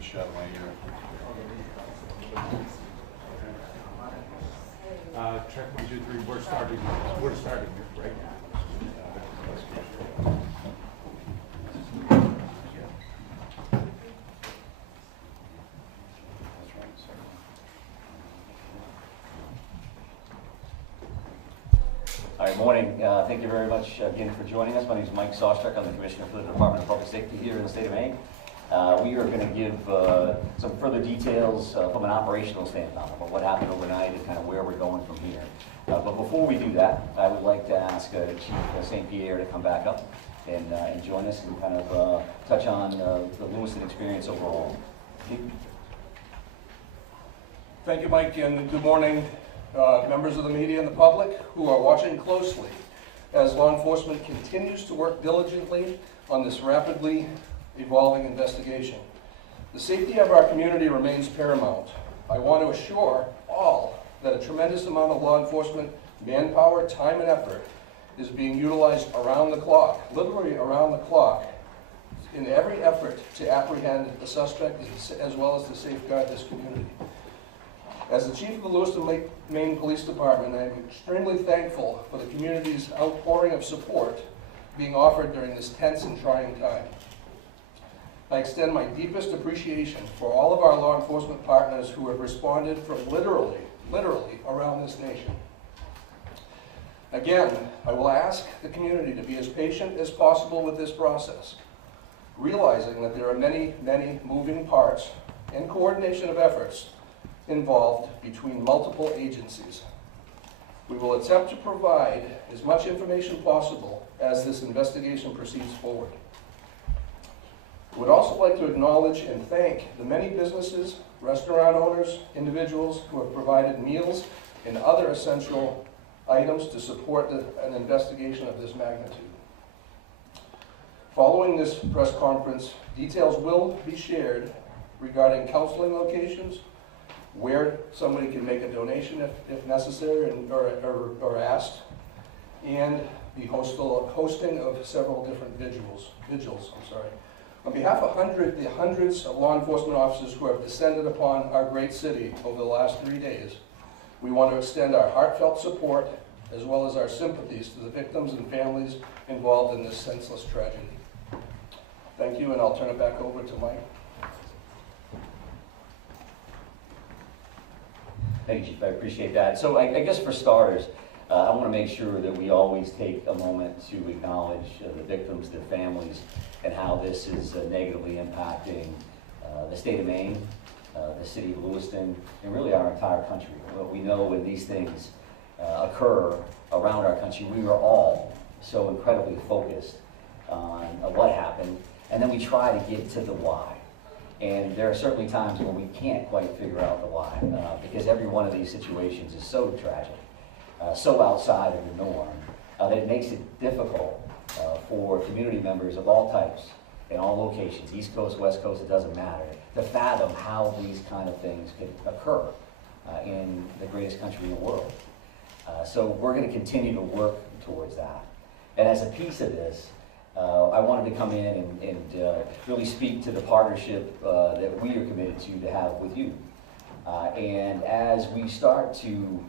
reach my ear. Check 1, 2, 3. We're starting right now. All right, morning. Thank you very much again for joining us. My name is Mike Sawstruck. I'm the Commissioner for the Department of Public Safety here in the state of Maine. We are going to give some further details from an operational standpoint about what happened overnight and kind of where we're going from here. But before we do that, I would like to ask Chief St. Pierre to come back up and join us and kind of touch on the Lewiston experience overall. Chief? Thank you, Mike, and good morning, members of the media and the public who are watching closely as law enforcement continues to work diligently on this rapidly evolving investigation. The safety of our community remains paramount. I want to assure all that a tremendous amount of law enforcement manpower, time, and effort is being utilized around the clock, literally around the clock, in every effort to apprehend the suspect as well as to safeguard this community. As the Chief of the Lewiston, Maine Police Department, I am extremely thankful for the community's outpouring of support being offered during this tense and trying time. I extend my deepest appreciation for all of our law enforcement partners who have responded from literally around this nation. Again, I will ask the community to be as patient as possible with this process, realizing that there are many moving parts and coordination of efforts involved between multiple agencies. We will attempt to provide as much information possible as this investigation proceeds forward. I would also like to acknowledge and thank the many businesses, restaurant owners, individuals who have provided meals and other essential items to support an investigation of this magnitude. Following this press conference, details will be shared regarding counseling locations, where somebody can make a donation if necessary or asked, and the hosting of several different vigils. On behalf of the hundreds of law enforcement officers who have descended upon our great city over the last 3 days, we want to extend our heartfelt support as well as our sympathies to the victims and families involved in this senseless tragedy. Thank you, and I'll turn it back over to Mike. Thank you, Chief. I appreciate that. So I guess for starters, I want to make sure that we always take a moment to acknowledge the victims, their families, and how this is negatively impacting the state of Maine, the city of Lewiston, and really our entire country. We know when these things occur around our country, we are all so incredibly focused on what happened, and then we try to get to the why. And there are certainly times when we can't quite figure out the why, because every one of these situations is so tragic, so outside of the norm, that it makes it difficult for community members of all types, in all locations, East Coast, West Coast, it doesn't matter, to fathom how these kind of things could occur in the greatest country in the world. So we're going to continue to work towards that. And as a piece of this, I wanted to come in and really speak to the partnership that we are committed to have with you. And as we start to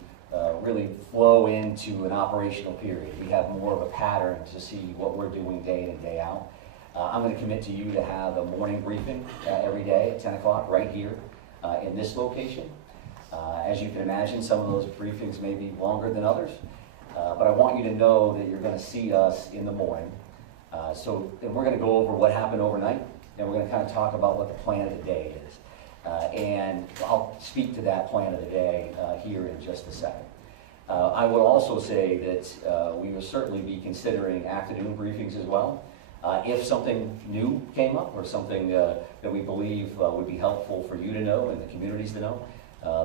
really flow into an operational period, we have more of a pattern to see what we're doing day in and day out. I'm going to commit to you to have a morning briefing every day at 10 o'clock right here in this location. As you can imagine, some of those briefings may be longer than others, but I want you to know that you're going to see us in the morning. And we're going to go over what happened overnight, and we're going to kind of talk about what the plan of the day is. And I'll speak to that plan of the day here in just a second. I will also say that we will certainly be considering afternoon briefings as well. If something new came up or something that we believe would be helpful for you to know and the communities to know,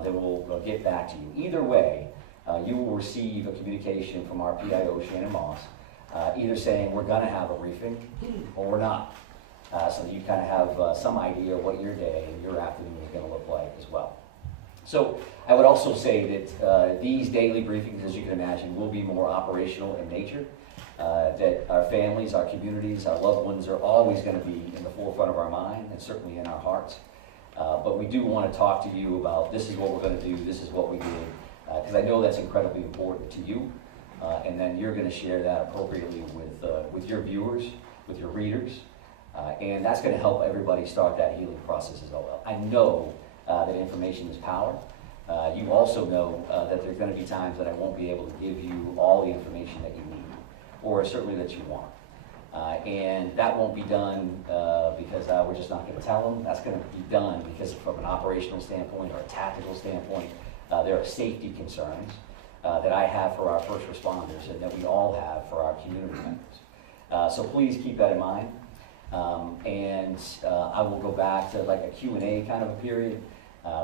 then we'll get back to you. Either way, you will receive a communication from our PIO, Shannon Moss, either saying we're going to have a briefing or we're not. So that you kind of have some idea what your day and your afternoon is going to look like as well. So I would also say that these daily briefings, as you can imagine, will be more operational in nature. That our families, our communities, our loved ones are always going to be in the forefront of our mind and certainly in our hearts. But we do want to talk to you about this is what we're going to do, this is what we did, because I know that's incredibly important to you. And then you're going to share that appropriately with your viewers, with your readers, and that's going to help everybody start that healing process as well. I know that information is power. You also know that there's going to be times that I won't be able to give you all the information that you need, or certainly that you want. And that won't be done because we're just not going to tell them. That's going to be done because from an operational standpoint or a tactical standpoint, there are safety concerns that I have for our first responders and that we all have for our community members. So please keep that in mind. And I will go back to like a Q&A kind of a period.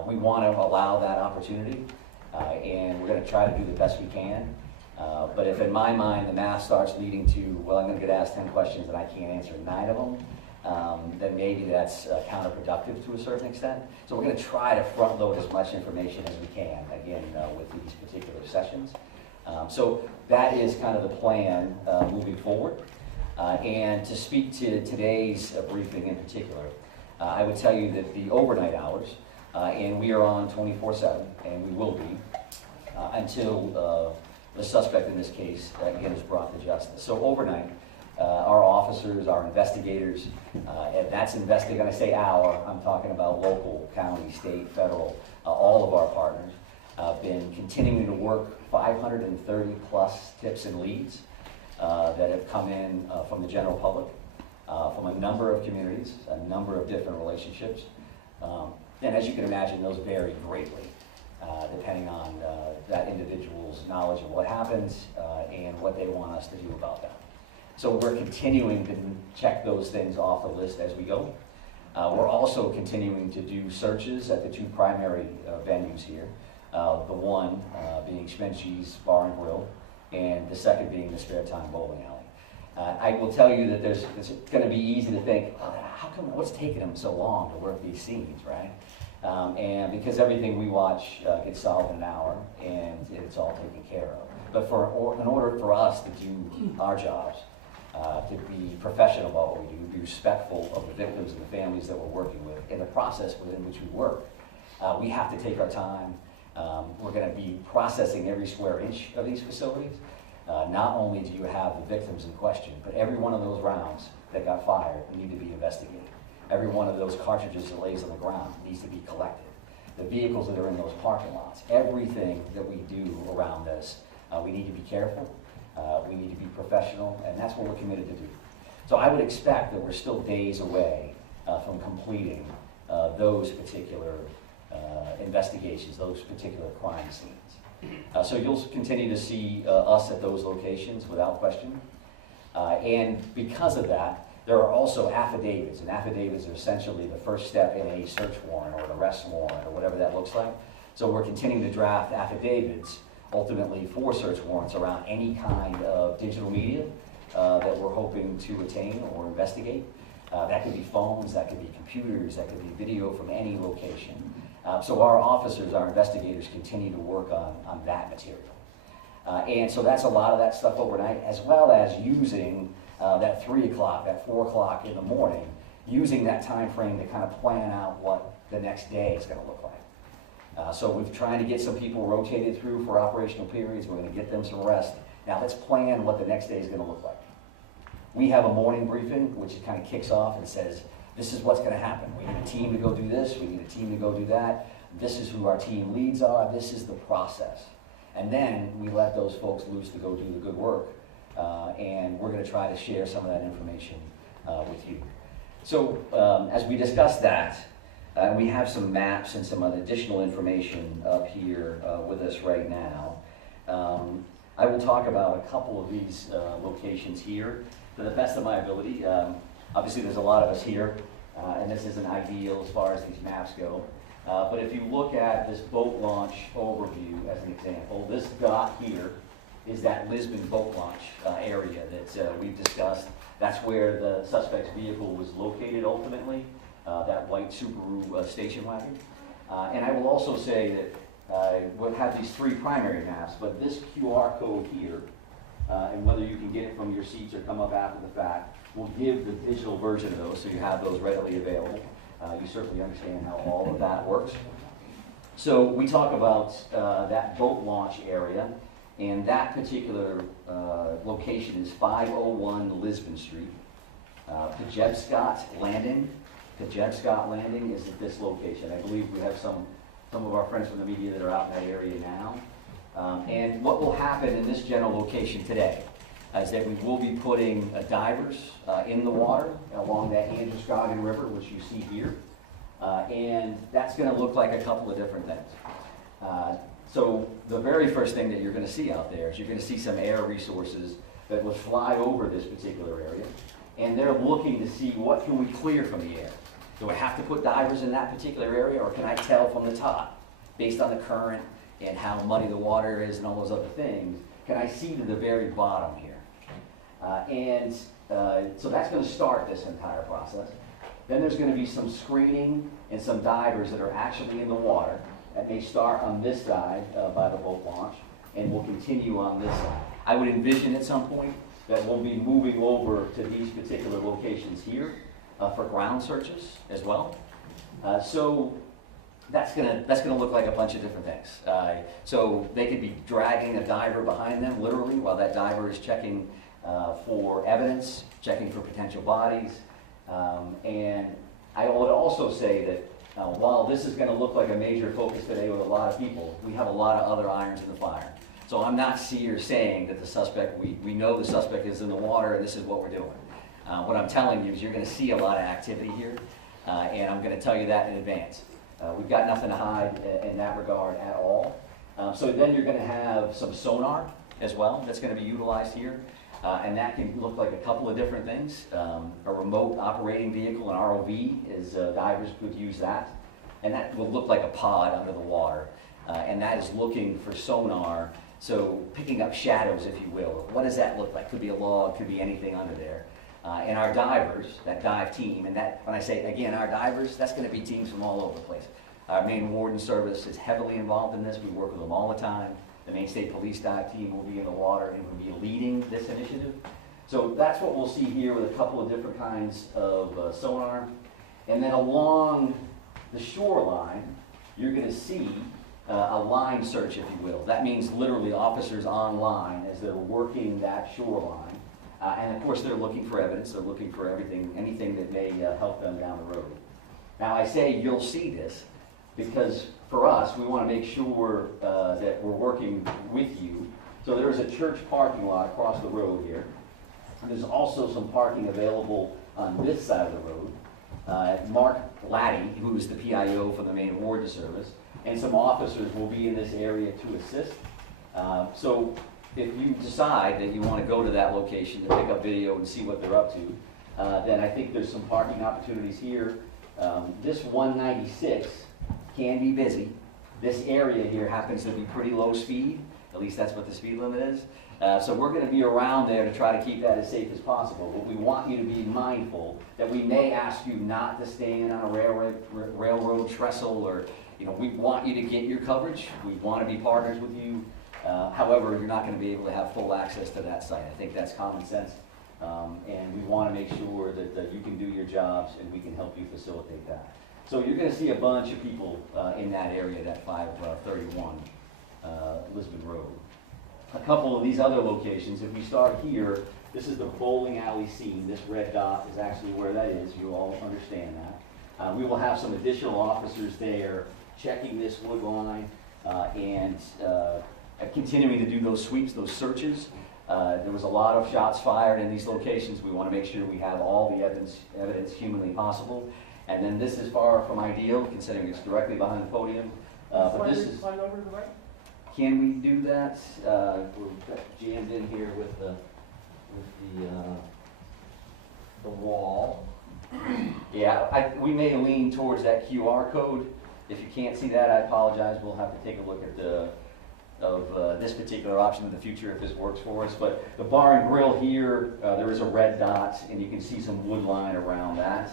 We want to allow that opportunity, and we're going to try to do the best we can. But if in my mind the math starts leading to, well, I'm going to get asked 10 questions and I can't answer 9 of them, then maybe that's counterproductive to a certain extent. So we're going to try to front load as much information as we can, again, with these particular sessions. So that is kind of the plan moving forward. And to speak to today's briefing in particular, I would tell you that the overnight hours, and we are on 24/7, and we will be, until the suspect in this case, again, is brought to justice. So overnight, our officers, our investigators, and that's investigating, when I say our, I'm talking about local, county, state, federal, all of our partners, been continuing to work 530 plus tips and leads that have come in from the general public, from a number of communities, a number of different relationships. And as you can imagine, those vary greatly, depending on that individual's knowledge of what happens and what they want us to do about that. So we're continuing to check those things off the list as we go. We're also continuing to do searches at the 2 primary venues here. The one being Schmenschie's Bar and Grill, and the second being the Spare Time Bowling Alley. I will tell you that it's going to be easy to think, oh, how come, what's taking them so long to work these scenes, right? And because everything we watch gets solved in an hour, and it's all taken care of. But in order for us to do our jobs, to be professional about what we do, be respectful of the victims and the families that we're working with, in the process within which we work, we have to take our time. We're going to be processing every square inch of these facilities. Not only do you have the victims in question, but every one of those rounds that got fired need to be investigated. Every one of those cartridges that lays on the ground needs to be collected. The vehicles that are in those parking lots, everything that we do around this, we need to be careful, we need to be professional, and that's what we're committed to do. So I would expect that we're still days away from completing those particular investigations, those particular crime scenes. So you'll continue to see us at those locations without question. And because of that, there are also affidavits, and affidavits are essentially the first step in a search warrant or an arrest warrant or whatever that looks like. So we're continuing to draft affidavits ultimately for search warrants around any kind of digital media that we're hoping to attain or investigate. That could be phones, that could be computers, that could be video from any location. So our officers, our investigators continue to work on that material. And so that's a lot of that stuff overnight, as well as using that 3 o'clock, that 4 o'clock in the morning, using that time frame to kind of plan out what the next day is going to look like. So we've tried to get some people rotated through for operational periods. We're going to get them some rest. Now let's plan what the next day is going to look like. We have a morning briefing, which kind of kicks off and says, this is what's going to happen. We need a team to go do this. We need a team to go do that. This is who our team leads are. This is the process. And then we let those folks loose to go do the good work. And we're going to try to share some of that information with you. So as we discuss that, we have some maps and some additional information up here with us right now. I will talk about a couple of these locations here to the best of my ability. Obviously, there's a lot of us here, and this isn't ideal as far as these maps go. But if you look at this boat launch overview as an example, this dot here is that Lisbon boat launch area that we've discussed. That's where the suspect's vehicle was located ultimately, that white Subaru station wagon. And I will also say that we'll have these 3 primary maps, but this QR code here, and whether you can get it from your seats or come up after the fact, will give the digital version of those, so you have those readily available. You certainly understand how all of that works. So we talk about that boat launch area, and that particular location is 501 Lisbon Street. Pajebscott Landing is at this location. I believe we have some of our friends from the media that are out in that area now. And what will happen in this general location today is that we will be putting divers in the water along that Androscoggin River, which you see here. And that's going to look like a couple of different things. So the very first thing that you're going to see out there is you're going to see some air resources that will fly over this particular area. And they're looking to see what can we clear from the air. Do I have to put divers in that particular area, or can I tell from the top, based on the current and how muddy the water is and all those other things, can I see to the very bottom here? So that's going to start this entire process. Then there's going to be some screening and some divers that are actually in the water that may start on this side by the boat launch and will continue on this side. I would envision at some point that we'll be moving over to these particular locations here for ground searches as well. So that's gonna look like a bunch of different things. So they could be dragging a diver behind them, literally, while that diver is checking for evidence, checking for potential bodies. And I would also say that while this is gonna look like a major focus today with a lot of people, we have a lot of other irons in the fire. So I'm not saying that the suspect, we know the suspect is in the water and this is what we're doing. What I'm telling you is you're gonna see a lot of activity here, and I'm gonna tell you that in advance. We've got nothing to hide in that regard at all. So then you're gonna have some sonar as well that's gonna be utilized here. And that can look like a couple of different things. A remote operating vehicle, an ROV, is divers could use that. And that will look like a pod under the water. And that is looking for sonar, so picking up shadows, if you will. What does that look like? Could be a log, could be anything under there. And our divers, that dive team, and that, when I say, again, our divers, that's gonna be teams from all over the place. Our Maine Warden Service is heavily involved in this. We work with them all the time. The Maine State Police dive team will be in the water and will be leading this initiative. So that's what we'll see here with a couple of different kinds of sonar. And then along the shoreline, you're gonna see a line search, if you will. That means literally officers on line as they're working that shoreline. And of course, they're looking for evidence. They're looking for anything that may help them down the road. Now, I say you'll see this because for us, we want to make sure that we're working with you. So there's a church parking lot across the road here. And there's also some parking available on this side of the road. Mark Laddie, who is the PIO for the Maine Warden Service, and some officers will be in this area to assist. So if you decide that you want to go to that location to pick up video and see what they're up to, then I think there's some parking opportunities here. This 196 can be busy. This area here happens to be pretty low speed. At least that's what the speed limit is. So we're going to be around there to try to keep that as safe as possible. But we want you to be mindful that we may ask you not to stand on a railroad trestle, or we want you to get your coverage. We want to be partners with you. However, you're not going to be able to have full access to that site. I think that's common sense. And we want to make sure that you can do your jobs and we can help you facilitate that. So you're going to see a bunch of people in that area, that 531 Lisbon Road. A couple of these other locations, if we start here, this is the bowling alley scene. This red dot is actually where that is. You all understand that. We will have some additional officers there checking this wood line and continuing to do those sweeps, those searches. There was a lot of shots fired in these locations. We want to make sure we have all the evidence humanly possible. And then this is far from ideal, considering it's directly behind the podium. But this is. Slide over to the right. Can we do that? We're jammed in here with the wall. Yeah, we may lean towards that QR code. If you can't see that, I apologize. We'll have to take a look at this particular option in the future if this works for us. But the bar and grill here, there is a red dot, and you can see some wood line around that.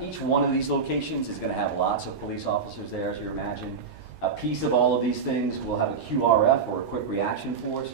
Each one of these locations is going to have lots of police officers there, as you imagine. A piece of all of these things will have a QRF, or a quick reaction force.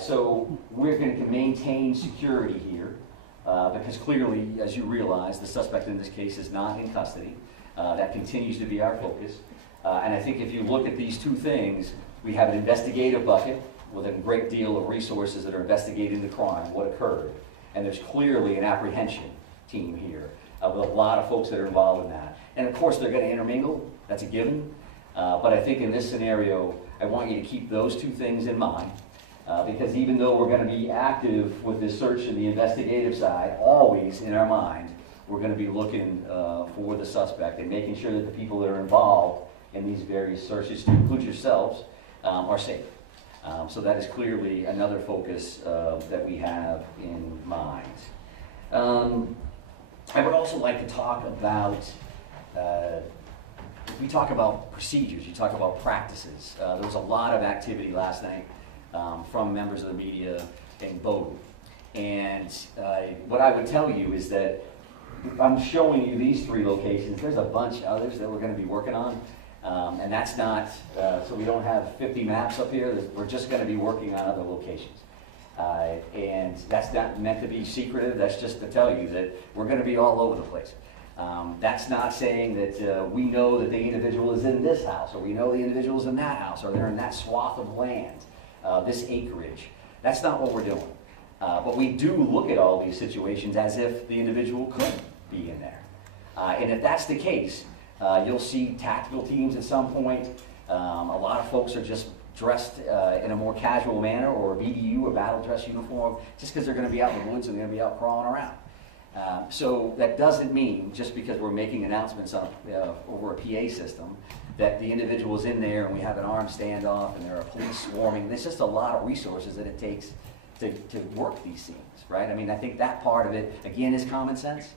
So we're going to maintain security here. because clearly, as you realize, the suspect in this case is not in custody. That continues to be our focus. And I think if you look at these two things, we have an investigative bucket with a great deal of resources that are investigating the crime, what occurred. And there's clearly an apprehension team here with a lot of folks that are involved in that. And of course, they're going to intermingle. That's a given. But I think in this scenario, I want you to keep those two things in mind. Because even though we're going to be active with this search and the investigative side, always in our mind, we're going to be looking for the suspect and making sure that the people that are involved in these various searches, to include yourselves, are safe. So that is clearly another focus that we have in mind. I would also like to talk about, we talk about procedures, you talk about practices. There was a lot of activity last night from members of the media in Bowdoin. And what I would tell you is that I'm showing you these 3 locations. There's a bunch of others that we're going to be working on. And that's not, so we don't have 50 maps up here. We're just going to be working on other locations. And that's not meant to be secretive. That's just to tell you that we're going to be all over the place. That's not saying that we know that the individual is in this house, or we know the individual is in that house, or they're in that swath of land, this acreage. That's not what we're doing. But we do look at all these situations as if the individual could be in there. And if that's the case, you'll see tactical teams at some point. A lot of folks are just dressed in a more casual manner, or a BDU, or battle dress uniform, just because they're going to be out in the woods and they're going to be out crawling around. So that doesn't mean, just because we're making announcements on, over a PA system, that the individual is in there and we have an armed standoff and there are police swarming. There's just a lot of resources that it takes to work these scenes, right? I mean, I think that part of it, again, is common sense.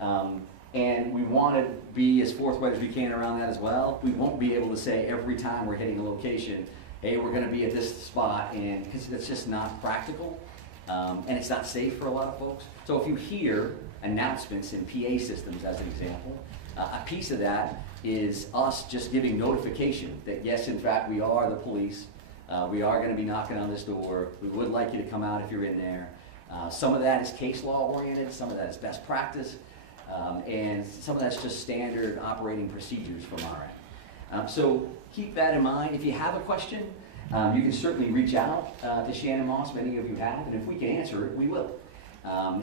And we want to be as forthright as we can around that as well. We won't be able to say every time we're hitting a location, hey, we're going to be at this spot, and because it's just not practical, and it's not safe for a lot of folks. So if you hear announcements in PA systems, as an example, a piece of that is us just giving notification that yes, in fact, we are the police. We are going to be knocking on this door. We would like you to come out if you're in there. Some of that is case law oriented. Some of that is best practice. And some of that's just standard operating procedures from our end. So keep that in mind. If you have a question, you can certainly reach out to Shannon Moss. Many of you have, and if we can answer it, we will.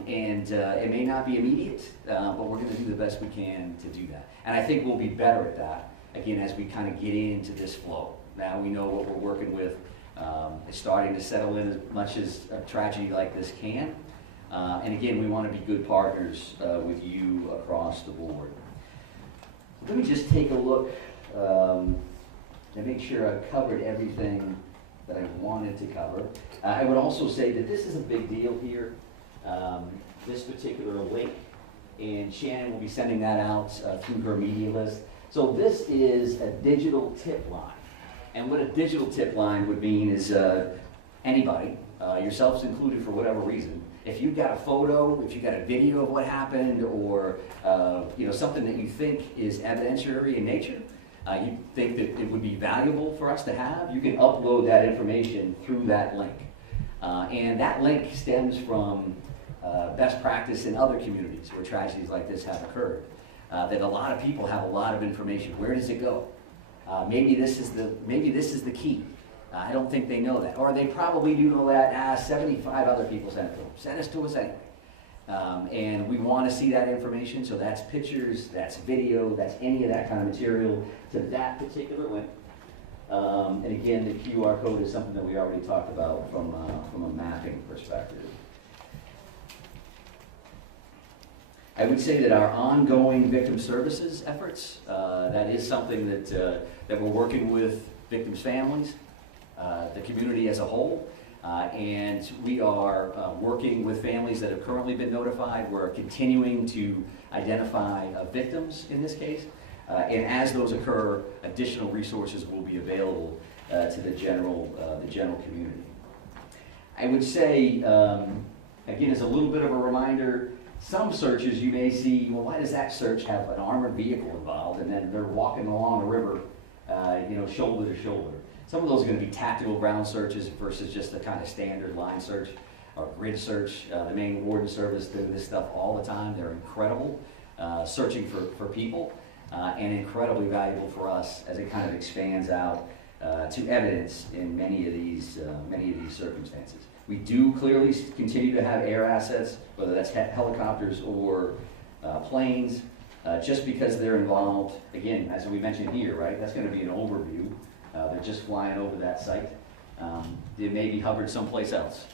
It may not be immediate, but we're going to do the best we can to do that. And I think we'll be better at that, again, as we kind of get into this flow. Now we know what we're working with. It's starting to settle in as much as a tragedy like this can. And again, we want to be good partners with you across the board. Let me just take a look and make sure I've covered everything that I wanted to cover. I would also say that this is a big deal here, this particular link, and Shannon will be sending that out through her media list. So this is a digital tip line. And what a digital tip line would mean is anybody, yourselves included for whatever reason, if you've got a photo, if you've got a video of what happened, or something that you think is evidentiary in nature, you think that it would be valuable for us to have, you can upload that information through that link. And that link stems from best practice in other communities where tragedies like this have occurred. That a lot of people have a lot of information. Where does it go? Maybe this is the key. I don't think they know that. Or they probably do know that, 75 other people sent it to them. Send us to us anyway. And we want to see that information, so that's pictures, that's video, that's any of that kind of material to that particular link. And again, the QR code is something that we already talked about from a mapping perspective. I would say that our ongoing victim services efforts, that is something that we're working with victims' families, the community as a whole, and we are working with families that have currently been notified. We're continuing to identify victims in this case, and as those occur, additional resources will be available to the general community. I would say, again, as a little bit of a reminder, some searches you may see, well, why does that search have an armored vehicle involved, and then they're walking along a river, shoulder to shoulder. Some of those are going to be tactical ground searches versus just the kind of standard line search. our grid search, the Maine Warden Service do this stuff all the time. They're incredible, searching for people, and incredibly valuable for us as it kind of expands out to evidence in many of these circumstances. We do clearly continue to have air assets, whether that's helicopters or planes, just because they're involved. Again, as we mentioned here, right, that's going to be an overview. They're just flying over that site. They may be hovered someplace else.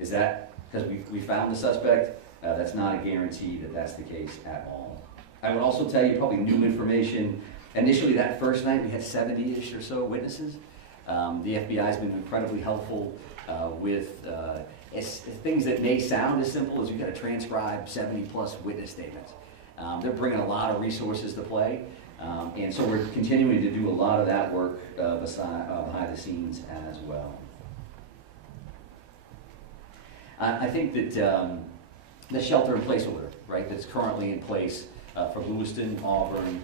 Is that because we found the suspect? That's not a guarantee that that's the case at all. I would also tell you probably new information. Initially, that first night, we had 70-ish or so witnesses. The FBI has been incredibly helpful with things that may sound as simple as you've got to transcribe 70-plus witness statements. They're bringing a lot of resources to play, and so we're continuing to do a lot of that work behind the scenes as well. I think that the shelter-in-place order, right, that's currently in place for Lewiston, Auburn,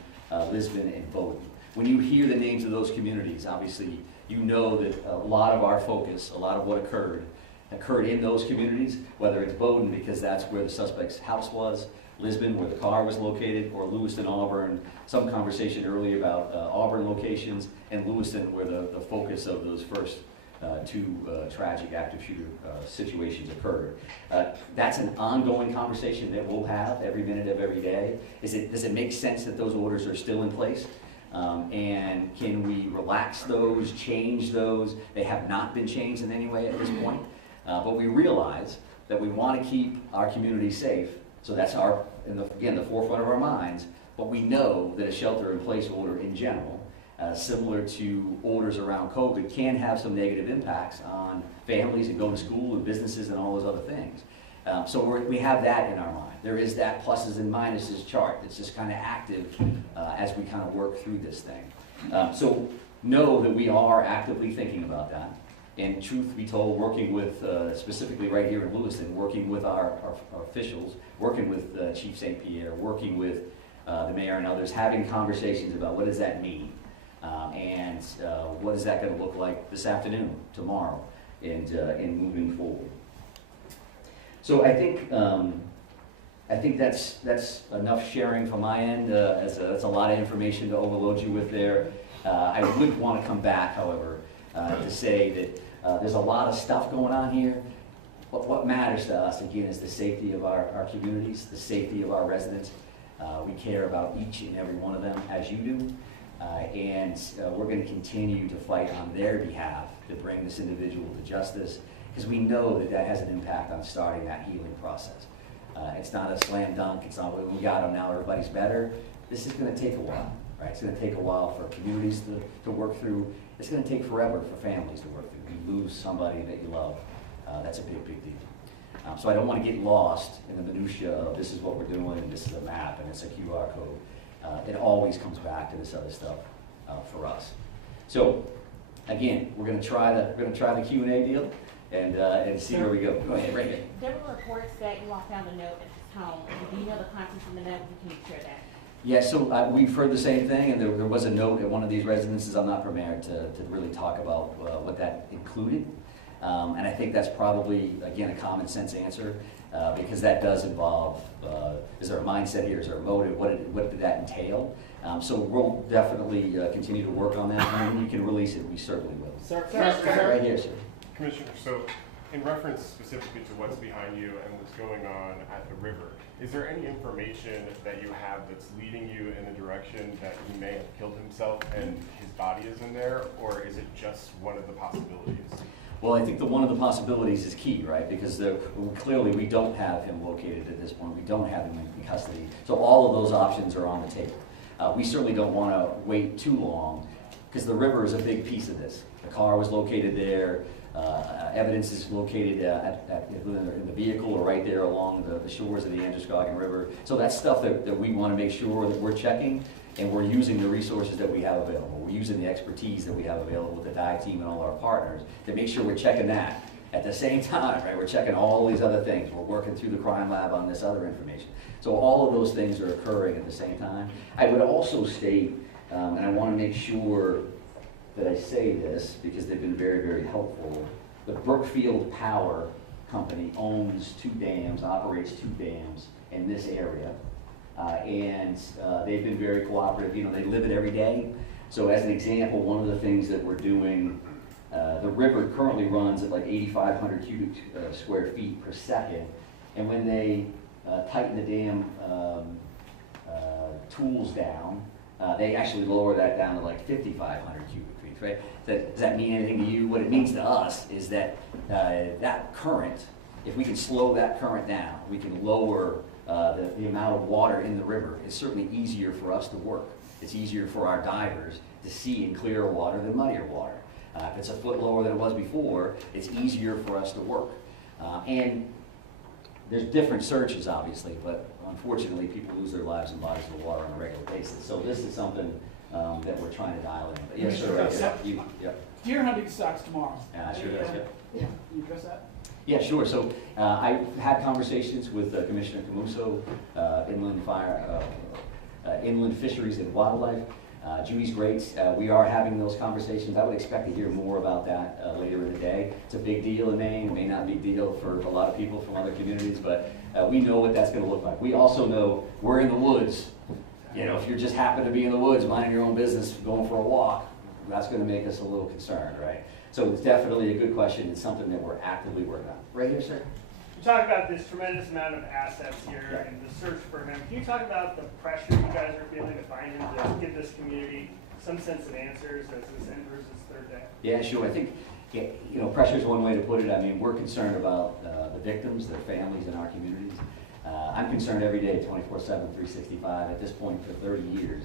Lisbon, and Bowdoin. When you hear the names of those communities, obviously you know that a lot of our focus, a lot of what occurred in those communities, whether it's Bowdoin because that's where the suspect's house was, Lisbon where the car was located, or Lewiston, Auburn, some conversation earlier about Auburn locations, and Lewiston where the focus of those first two tragic active shooter situations occurred. That's an ongoing conversation that we'll have every minute of every day. Does it make sense that those orders are still in place? And can we relax those, change those? They have not been changed in any way at this point. But we realize that we want to keep our community safe. So that's again, the forefront of our minds. But we know that a shelter-in-place order in general, similar to orders around COVID, can have some negative impacts on families and go to school and businesses and all those other things. So we have that in our mind. There is that pluses and minuses chart that's just kind of active as we kind of work through this thing. So know that we are actively thinking about that. And truth be told, working with, specifically right here in Lewiston, working with our officials, working with Chief St. Pierre, working with the mayor and others, having conversations about what does that mean, and what is that going to look like this afternoon, tomorrow, and moving forward. So I think that's enough sharing from my end. That's a lot of information to overload you with there. I would want to come back, however, to say that there's a lot of stuff going on here, but what matters to us, again, is the safety of our communities, the safety of our residents. We care about each and every one of them, as you do, and we're going to continue to fight on their behalf to bring this individual to justice, because we know that that has an impact on starting that healing process. It's not a slam dunk. It's not, we got them, now everybody's better. This is going to take a while, right? It's going to take a while for communities to work through. It's going to take forever for families to work through. You lose somebody that you love. That's a big, big deal. So I don't want to get lost in the minutia of this is what we're doing and this is a map and it's a QR code. It always comes back to this other stuff for us. So again, we're going to try the Q&A deal and see where we go. Go ahead, right here. There were reports that you all found a note at his home. Do you know the contents of the note? Can you share that? Yeah, so we've heard the same thing, and there was a note at one of these residences. I'm not prepared to really talk about what that included. And I think that's probably, again, a common sense answer, because that does involve, is there a mindset here, is there a motive, what did that entail? So we'll definitely continue to work on that, and when we can release it, we certainly will. Sir, Right here, sir. Commissioner, so in reference specifically to what's behind you and what's going on at the river, is there any information that you have that's leading you in the direction that he may have killed himself and his body is in there, or is it just one of the possibilities? Well, I think one of the possibilities is key, right? Because clearly we don't have him located at this point. We don't have him in custody. So all of those options are on the table. We certainly don't want to wait too long, because the river is a big piece of this. The car was located there. Evidence is located in the vehicle or right there along the shores of the Androscoggin River. So that's stuff that we want to make sure that we're checking, and we're using the resources that we have available. We're using the expertise that we have available with the dive team and all our partners to make sure we're checking that. At the same time, right, we're checking all these other things. We're working through the crime lab on this other information. So all of those things are occurring at the same time. I would also state, and I want to make sure that I say this because they've been very, very helpful, the Brookfield Power company owns 2 dams, operates 2 dams in this area. They've been very cooperative. You know, they live it every day. So as an example, one of the things that we're doing, the river currently runs at like 8,500 cubic square feet per second. And when they tighten the dam tools down, they actually lower that down to like 5,500 cubic feet, right? Does that mean anything to you? What it means to us is that that current, if we can slow that current down, we can lower the amount of water in the river. It's certainly easier for us to work. It's easier for our divers to see in clearer water than muddier water. If it's a foot lower than it was before, it's easier for us to work. And there's different searches, obviously, but unfortunately, people lose their lives in bodies of water on a regular basis. So this is something that we're trying to dial in. But yes, sir. Yep. Deer hunting starts tomorrow. Sure does, yeah. Can you address that? Yeah, sure. So I've had conversations with Commissioner Camuso, Inland Fisheries and Wildlife. Judy's great. We are having those conversations. I would expect to hear more about that later in the day. It's a big deal in Maine. It may not be a big deal for a lot of people from other communities, but we know what that's going to look like. We also know we're in the woods. You know, if you just happen to be in the woods, minding your own business, going for a walk, that's going to make us a little concerned, right? So it's definitely a good question. It's something that we're actively working on. Right here, sir? You talk about this tremendous amount of assets here and the search for him. Can you talk about the pressure you guys are feeling to find him, to give this community some sense of answers as this ends versus third day? Yeah, sure. I think, you know, pressure is one way to put it. I mean, we're concerned about the victims, their families, and our communities. I'm concerned every day, 24/7, 365, at this point for 30 years.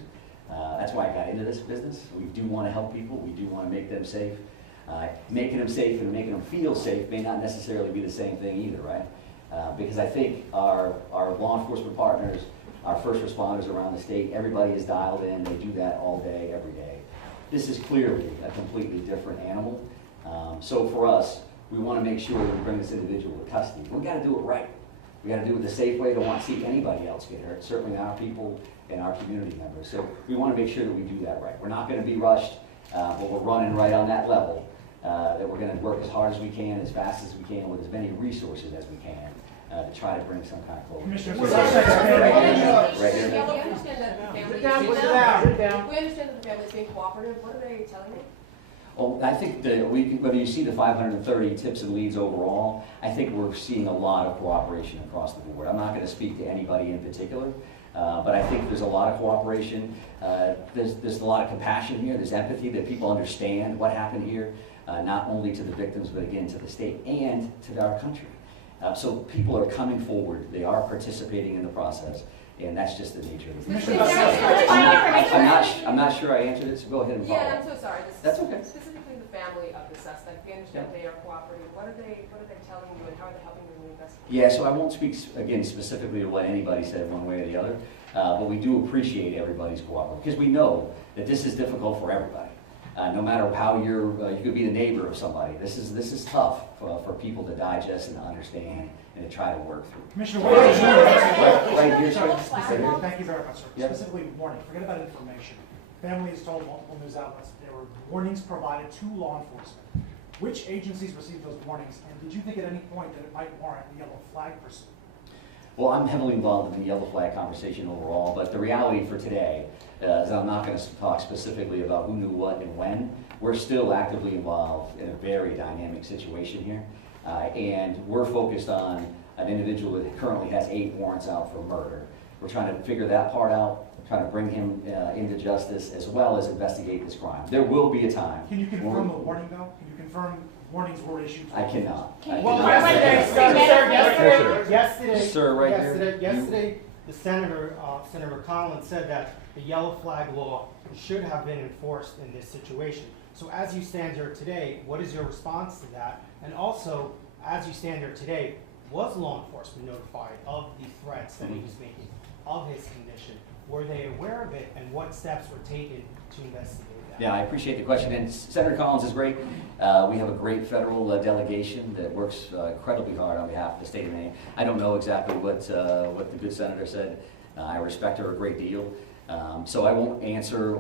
That's why I got into this business. We do want to help people. We do want to make them safe. Making them safe and making them feel safe may not necessarily be the same thing either, right? Because I think our law enforcement partners, our first responders around the state, everybody is dialed in. They do that all day, every day. This is clearly a completely different animal. So for us, we want to make sure that we bring this individual to custody. We've got to do it right. We got to do it the safe way. Don't want to see anybody else get hurt, certainly our people and our community members. So we want to make sure that we do that right. We're not going to be rushed, but we're running right on that level. That we're going to work as hard as we can, as fast as we can, with as many resources as we can to try to bring some kind of closure. Commissioner, We understand that the Sit down, family, sit down. we understand that the family is being cooperative. What are they telling you? Well, I think whether you see the 530 tips and leads overall, I think we're seeing a lot of cooperation across the board. I'm not going to speak to anybody in particular, but I think there's a lot of cooperation. There's a lot of compassion here. There's empathy that people understand what happened here. Not only to the victims, but again to the state and to our country. So people are coming forward. They are participating in the process, and that's just the nature of it. I'm not sure I answered it, so go ahead and follow. Yeah, I'm so sorry. That's okay. Specifically the family of the suspect. We understand they are cooperating. What are they telling you, and how are they helping you in the investigation? Yeah, so I won't speak again specifically to what anybody said one way or the other, but we do appreciate everybody's cooperation because we know that this is difficult for everybody. No matter how you could be the neighbor of somebody. This is tough for people to digest and to understand and to try to work through. Commissioner, Right here, sir. Thank you very much, sir. Yep. Specifically, warning. Forget about information. Families told multiple news outlets there were warnings provided to law enforcement. Which agencies received those warnings, and did you think at any point that it might warrant a yellow flag pursuit? Well, I'm heavily involved in the yellow flag conversation overall, but the reality for today is I'm not going to talk specifically about who knew what and when. We're still actively involved in a very dynamic situation here, and we're focused on an individual that currently has 8 warrants out for murder. We're trying to figure that part out, trying to bring him into justice, as well as investigate this crime. There will be a time. Can you confirm the warning, though? Can you confirm warnings were issued? I cannot. Yesterday, the Senator Collins said that the yellow flag law should have been enforced in this situation. So as you stand here today, what is your response to that? And also, as you stand here today, was law enforcement notified of the threats that he was making, of his condition? Were they aware of it, and what steps were taken to investigate that? Yeah, I appreciate the question, and Senator Collins is great. We have a great federal delegation that works incredibly hard on behalf of the state of Maine. I don't know exactly what the good senator said. I respect her a great deal. So I won't answer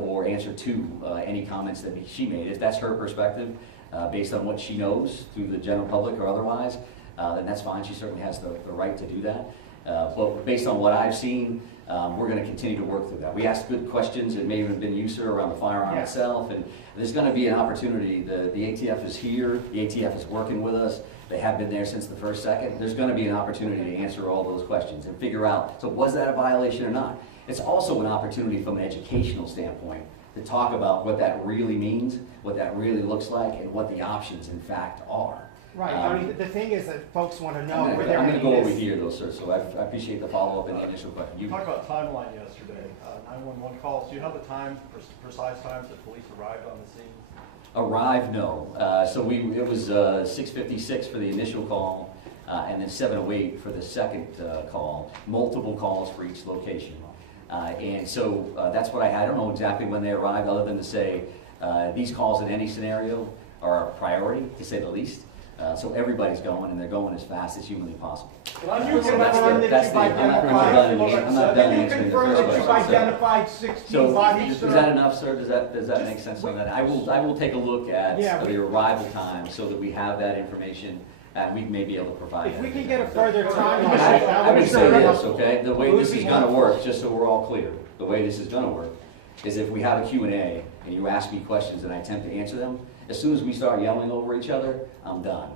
to any comments that she made. If that's her perspective, based on what she knows through the general public or otherwise, then that's fine. She certainly has the right to do that. But based on what I've seen, we're going to continue to work through that. We asked good questions. It may even have been you, sir, around the firearm Yeah. itself. And there's going to be an opportunity. The ATF is here. The ATF is working with us. They have been there since the first second. There's going to be an opportunity to answer all those questions and figure out, so was that a violation or not? It's also an opportunity from an educational standpoint to talk about what that really means, what that really looks like, and what the options in fact are. Right, I mean, the thing is that folks want to know I'm where they're going to getting go over this. here though, sir, so I appreciate the follow-up and the initial question. You talked about timeline yesterday, 911 calls. Do you know the time, precise times that police arrived on the scene? Arrive, no. So it was 6:56 for the initial call, and then 7:08 for the second call. Multiple calls for each location. And so that's what I had. I don't know exactly when they arrived, other than to say these calls in any scenario are a priority, to say the least. So everybody's going, and they're going as fast as humanly possible. Can you So that's confirm the- that that's you've the- I'm not identified? done Can you answering the confirm first that you've question, sir. identified 16 So, bodies, is sir? that enough, sir? Does that make sense on that? I will take a look at Yeah, the arrival time so that we have that information, and we may be able to provide If that. we can get a further timeline, I that would would be say great. this, okay? The way this is gonna work, just so we're all clear, the way this is gonna work is if we have a Q&A and you ask me questions and I attempt to answer them, as soon as we start yelling over each other, I'm done.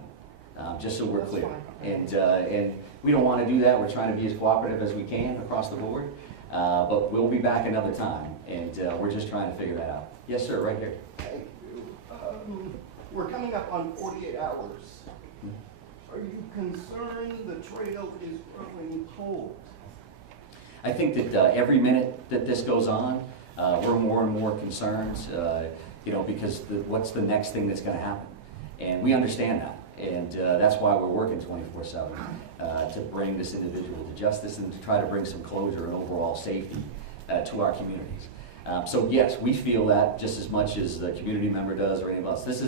Just so we're That's clear. fine. And we don't wanna do that. We're trying to be as cooperative as we can across the board. But we'll be back another time, and we're just trying to figure that out. Yes, sir, right here. Thank you. We're coming up on 48 hours. Are you concerned the trail is growing cold? I think that every minute that this goes on, we're more and more concerned, because what's the next thing that's going to happen? And we understand that. And that's why we're working 24/7 to bring this individual to justice and to try to bring some closure and overall safety to our communities. So yes, we feel that just as much as the community member does or anyone else. This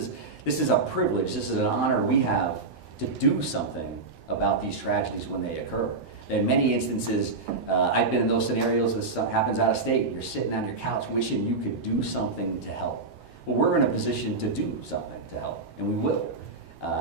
is a privilege. This is an honor we have to do something about these tragedies when they occur. In many instances, I've been in those scenarios. This happens out of state. You're sitting on your couch wishing you could do something to help. Well, we're in a position to do something to help, and we will.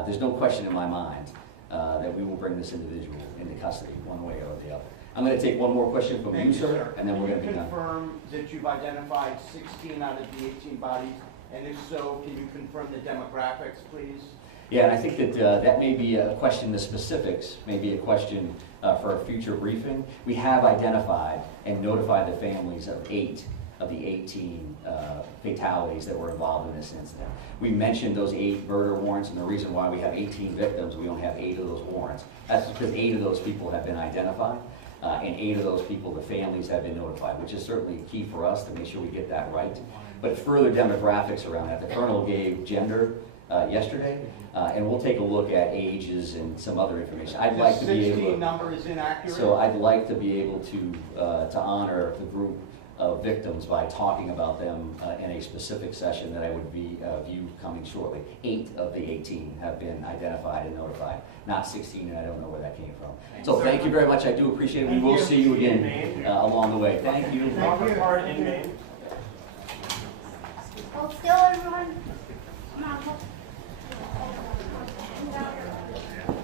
There's no question in my mind that we will bring this individual into custody one way or the other. I'm going to take one more question from you, sir, and then we're going to be Can you done. confirm that you've identified 16 out of the 18 bodies? And if so, can you confirm the demographics, please? Yeah, and I think that that may be a question, the specifics may be a question for a future briefing. We have identified and notified the families of 8 of the 18 fatalities that were involved in this incident. We mentioned those 8 murder warrants, and the reason why we have 18 victims, we only have 8 of those warrants. That's because 8 of those people have been identified, and 8 of those people, the families have been notified, which is certainly key for us to make sure we get that right. But further demographics around that. The Colonel gave gender yesterday, and we'll take a look at ages and some other information. I'd like to be The able 16 to, number is inaccurate? so I'd like to be able to honor the group of victims by talking about them in a specific session that I would view coming shortly. 8 of the 18 have been identified and notified, not 16, and I don't know where that came from. So thank you very much. I do appreciate it. We will see you again along the way. Thank you. Robert Hart in Maine. Hold still, everyone. Come on, hold.